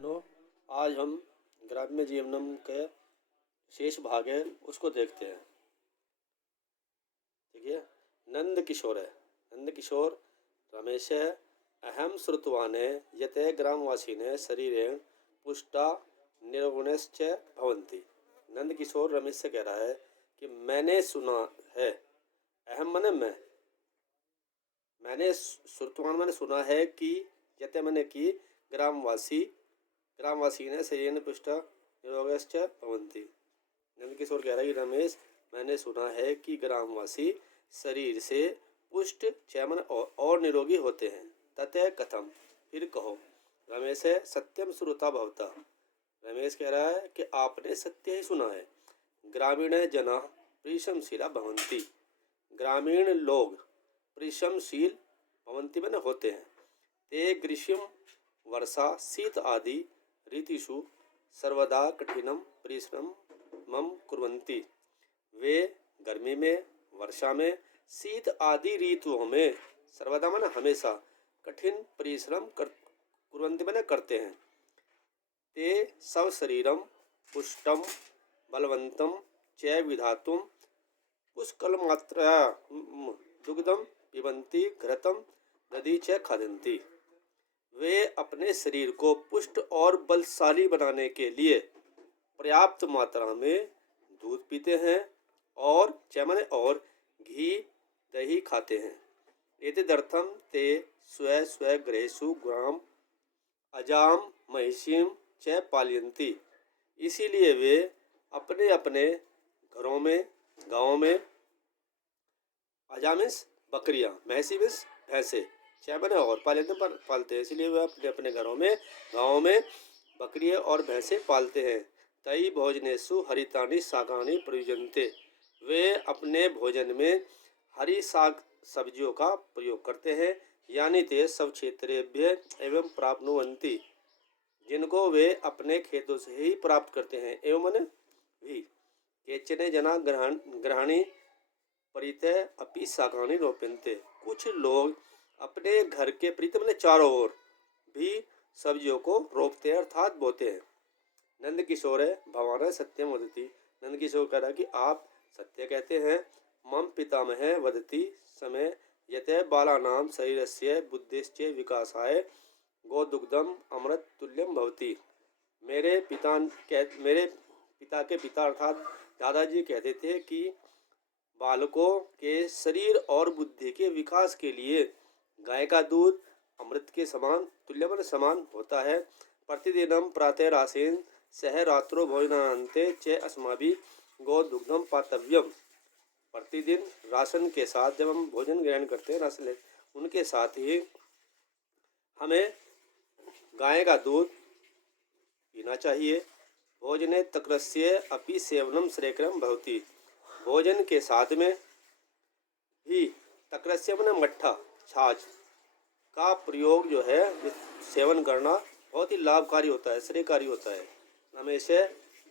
No आज हम ग्राम्य जीवनम के शेष भाग है उसको देखते हैं। ठीक है। नंद किशोर है। नंद किशोर रमेश है। अहम श्रुतवाने यते ग्रामवासीने शरीरेण पुष्टा निर्गुणश्च भवन्ति। नंद किशोर रमेश से कह रहा है कि मैंने सुना है। अहम माने मैंने श्रुतवान मैंने सुना है कि यते मैंने कि ग्रामवासी ने शरीर पुष्ट निरोगश्च भवन्ति। नंद किशोर कह रहा है कि रमेश मैंने सुना है कि ग्रामवासी शरीर से पुष्ट चैमन और निरोगी होते हैं। ततः कथम फिर कहो। रमेश है सत्यम श्रुता भवता। रमेश कह रहा है कि आपने सत्य ही सुना है। ग्रामीण जना परिश्रमशीला भवन्ति। ग्रामीण लोग परिश्रमशील भवन्ति में होते हैं। ते ग्रीष्म वर्षा शीत आदि ऋतुषु सर्वदा कठिनम परिश्रमम कुर्वन्ति। वे गर्मी में, वर्षा में, शीत आदि ऋतुओं में सर्वदा मन हमेशा कठिन परिश्रम कुर्वन्ति मन करते हैं। ते सब शरीरम पुष्टम बलवंतम च विधातुम पुष्कलमात्रा दुग्धम पिबन्ति घृतम दधि च खादन्ति। वे अपने शरीर को पुष्ट और बलशाली बनाने के लिए पर्याप्त मात्रा में दूध पीते हैं और चमन और घी दही खाते हैं। एतदर्थम ते स्व स्व गृहेषु ग्राम अजाम महिषीम च पालयन्ति। इसीलिए वे अपने अपने घरों में, गांवों में, अजामिस बकरियां, महिषीमिस भैंसे, चैमन और पालते हैं। इसलिए वे अपने अपने घरों में, गांवों में बकरियां और भैंसे पालते हैं। तई भोजनेषु हरितानि शाकानि प्रयुज्यन्ते। वे अपने भोजन में हरी साग सब्जियों का प्रयोग करते हैं। यानी ते सब क्षेत्रेभ्य एवं प्राप्नुवन्ति, जिनको वे अपने खेतों से ही प्राप्त करते हैं। एवं भी केचने जना ग्रहणी परितः अपि शाकानि रोपन्ते। कुछ लोग अपने घर के परितः मतलब चारों ओर भी सब्जियों को रोपते हैं अर्थात बोते हैं। नंद किशोर है भवान सत्यम वदति। नंद किशोर कह रहा कि आप सत्य कहते हैं। मम पितामह वदति समय यते बालानाम शरीरस्य बुद्धिश्च विकासाय गोदुग्धम अमृत तुल्यम भवति। मेरे पिता के पिता अर्थात दादाजी कहते थे कि बालकों के शरीर और बुद्धि के विकास के लिए गाय का दूध अमृत के समान तुल्यमन समान होता है। प्रतिदिनम प्रातरासेन सह रात्रो भोजनान्ते च अस्माभिः गोदुग्धम पातव्यम। प्रतिदिन राशन के साथ जब हम भोजन ग्रहण करते हैं राशन उनके साथ ही हमें गाय का दूध पीना चाहिए। भोजने तक्रस्य अपि सेवनम श्रेयकरम भवति। भोजन के साथ में ही तक्रस्य मन मट्ठा छाछ का प्रयोग जो है सेवन करना बहुत ही लाभकारी होता है, श्रेयकारी होता है। रमेश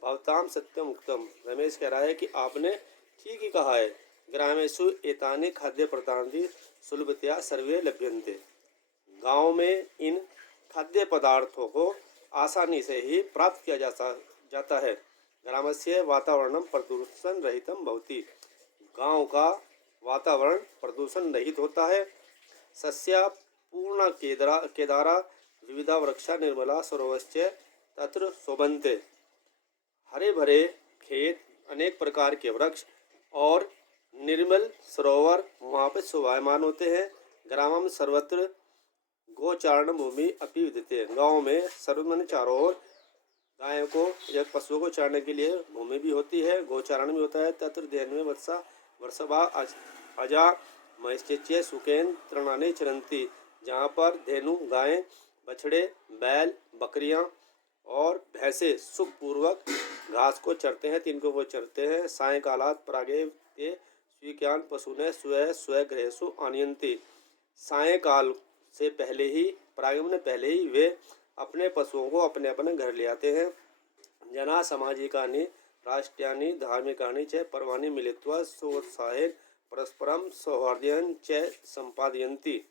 भवताम सत्यम उक्तम। रमेश कह रहा है कि आपने ठीक ही कहा है। ग्रामेषु एतानि खाद्य पदार्थानि सुलभतया सर्वे लभ्यन्ते। गाँव में इन खाद्य पदार्थों को आसानी से ही प्राप्त किया जाता है। ग्रामस्य वातावरणम प्रदूषण रहितम भवति। गाँव का वातावरण प्रदूषण रहित होता है। सस्या पूर्ण केदारा विविधा वृक्षा निर्मला सरोवरश्च तत्र शोभन्ते। हरे भरे खेत, अनेक प्रकार के वृक्ष और निर्मल सरोवर वहाँ पे शोभायमान होते हैं। ग्रामम सर्वत्र गोचारण भूमि अपि विद्यते। गाँव में सर्वमन चारों ओर गायों को या पशुओं को चारने के लिए भूमि भी होती है, गोचारण भी होता है। तत्र धेनु वर्षभा अजा महिष्य सुकेन तृणानि चरन्ति। जहाँ पर धेनु गायें, बछड़े, बैल, बकरियाँ और भैंसे सुखपूर्वक घास को चरते हैं, तिनको वो चरते हैं। सायंकालात् प्रागे ते स्वीक्यान पशुने स्व स्व गृहेषु आनयन्ति। सायंकाल से पहले ही, प्रागमन पहले ही वे अपने पशुओं को अपने अपने घर ले आते हैं। जना सामाजिकानि राष्ट्रीयानि धार्मिकानि च पर्वाणि मिलित्वा सोत्साहेन परस्परम सौहार्द्यं च संपादयन्ति।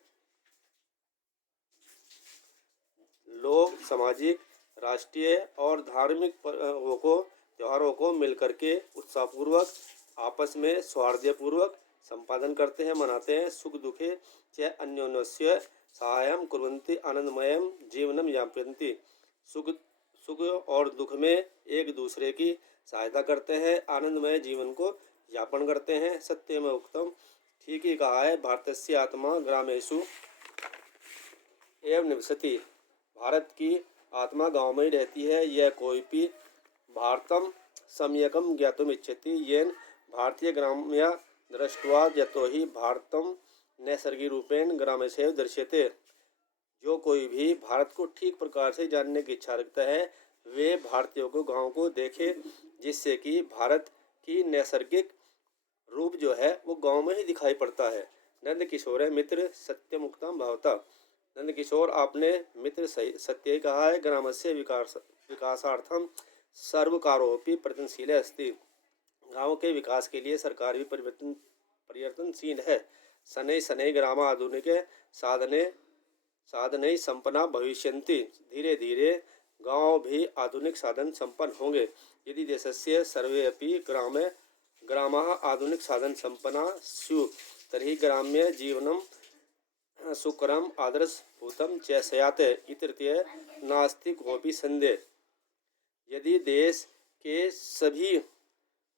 लोग सामाजिक, राष्ट्रीय और धार्मिक त्योहारों को मिलकर के उत्साहपूर्वक आपस में सौहार्दपूर्वक संपादन करते हैं, मनाते हैं। सुख दुखे च अन्योन्यस्य सहायं कुर्वन्ति आनंदमयं जीवनं यापयन्ति। सुख सुख और दुख में एक दूसरे की सहायता करते हैं, आनंदमय जीवन को यापन करते हैं। सत्यम उक्तम, ठीक ही कहा है। भारतस्य आत्मा ग्रामेषु एवं निवसति, भारत की आत्मा गांव में ही रहती है। यह कोई भी भारतम सम्यकम ज्ञातुम इच्छति येन भारतीय ग्राम्या दृष्ट्वा यतो ही भारतम नैसर्गिक रूपेण ग्रामेषु दृश्यते। जो कोई भी भारत को ठीक प्रकार से जानने की इच्छा रखता है वे भारतीयों को गांव को देखे, जिससे कि भारत की नैसर्गिक रूप जो है वो गांव में ही दिखाई पड़ता है। नंद किशोर मित्र सत्यमुक्तम भवता। नंद किशोर आपने मित्र सत्य ही कहा है। ग्रामस्य विकासार्थम सर्वकारोपि प्रयत्नशील अस्ति। गाँव के विकास के लिए सरकार भी परिवर्तनशील है। शनै शनै ग्राम आधुनिक साधनै संपन्ना भविष्यन्ति। धीरे धीरे गांव भी आधुनिक साधन संपन्न होंगे। यदि देशस्य सर्वे अपि ग्रामाः आधुनिक साधन संपन्ना स्युः तर्हि ग्राम्य जीवनं सुकरम आदर्शभूतं च स्यात् इति तृतीय नास्ति कोऽपि संदेह। यदि देश के सभी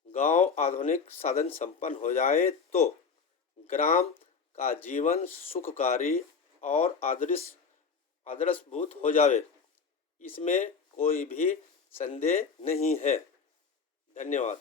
गांव आधुनिक साधन संपन्न हो जाए तो ग्राम का जीवन सुखकारी और आदर्शभूत हो जावे, इसमें कोई भी संदेह नहीं है। धन्यवाद।